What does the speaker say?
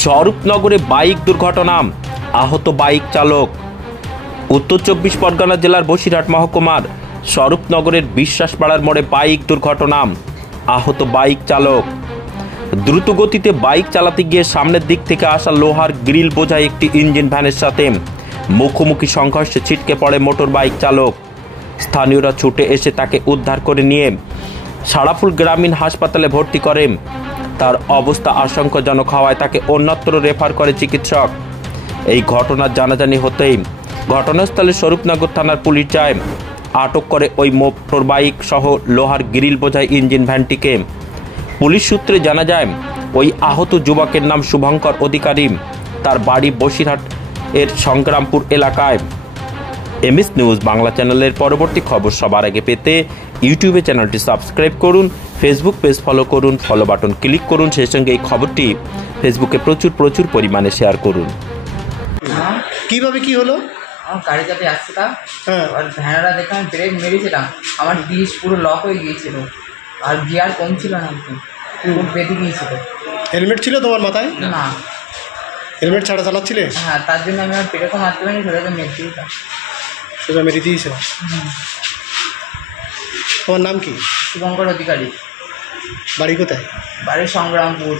স্বরূপনগরে bike দুর্ঘটনা, আহত bike চালক। উত্তর 24 পরগনা জেলার বসিরহাট মহকুমার স্বরূপনগরের বিশ্বাসপাড়ার মোড়ে বাইক দুর্ঘটনা, আহত বাইক চালক। দ্রুত গতিতে বাইক চালাতে গিয়ে সামনের দিক থেকে আসা লোহার গ্রিল বোঝাই একটি ইঞ্জিন ভ্যানের সাথে মুখোমুখি সংঘর্ষে ছিটকে পড়ে মোটর বাইক চালক। স্থানীয়রা ছুটে এসে তাকে উদ্ধার করে নিয়ে সাড়াফুল গ্রামীণ হাসপাতালে ভর্তি করে। তার অবস্থা আশঙ্কাজনক হওয়ায় তাকে অন্যত্র রেফার করে চিকিৎসক। এই ঘটনার জানাজানি হতেই ঘটনাস্থলে স্বরূপনগর থানার পুলিশ যায়, আটক করে ওই মোটর বাইক সহ লোহার গ্রিল বোঝাই ইঞ্জিন ভ্যানটিকে। পুলিশ সূত্রে জানা যায়, ওই আহত যুবকের নাম শুভঙ্কর অধিকারী, তার বাড়ি বসিরহাট এর সংগ্রামপুর এলাকায়। এমএস নিউজ বাংলা চ্যানেলের পরবর্তী খবর সবার আগে পেতে ইউটিউবে চ্যানেলটি সাবস্ক্রাইব করুন, ফেসবুক পেজ ফলো করুন, ফলো বাটন ক্লিক করুন, সেই সঙ্গে এই খবরটি ফেসবুকে প্রচুর পরিমাণে শেয়ার করুন। কিভাবে কি হলো? আমার গাড়ি চাপে যাচ্ছিলাম, আর ভ্যানরা দেখে আমি ব্রেক মেরেছিলাম, আমার ডিস পুরো লক হয়ে গিয়েছিল আর গিয়ার কম ছিল না, খুব বেঁধে গিয়েছিল। হেলমেট ছিল তোমার মাথায়? না। হেলমেট ছাড়া চালাচ্ছিলে? হ্যাঁ, তার জন্য আমি আর ব্রেকও মারতে পারিনি, সোজা মেরে দিয়েছিলাম। সোজা মেরে দিয়েছ? তোমার নাম কি? শুভঙ্কর অধিকারী। বাড়ি কোথায়? বাড়ি সংগ্রামপুর।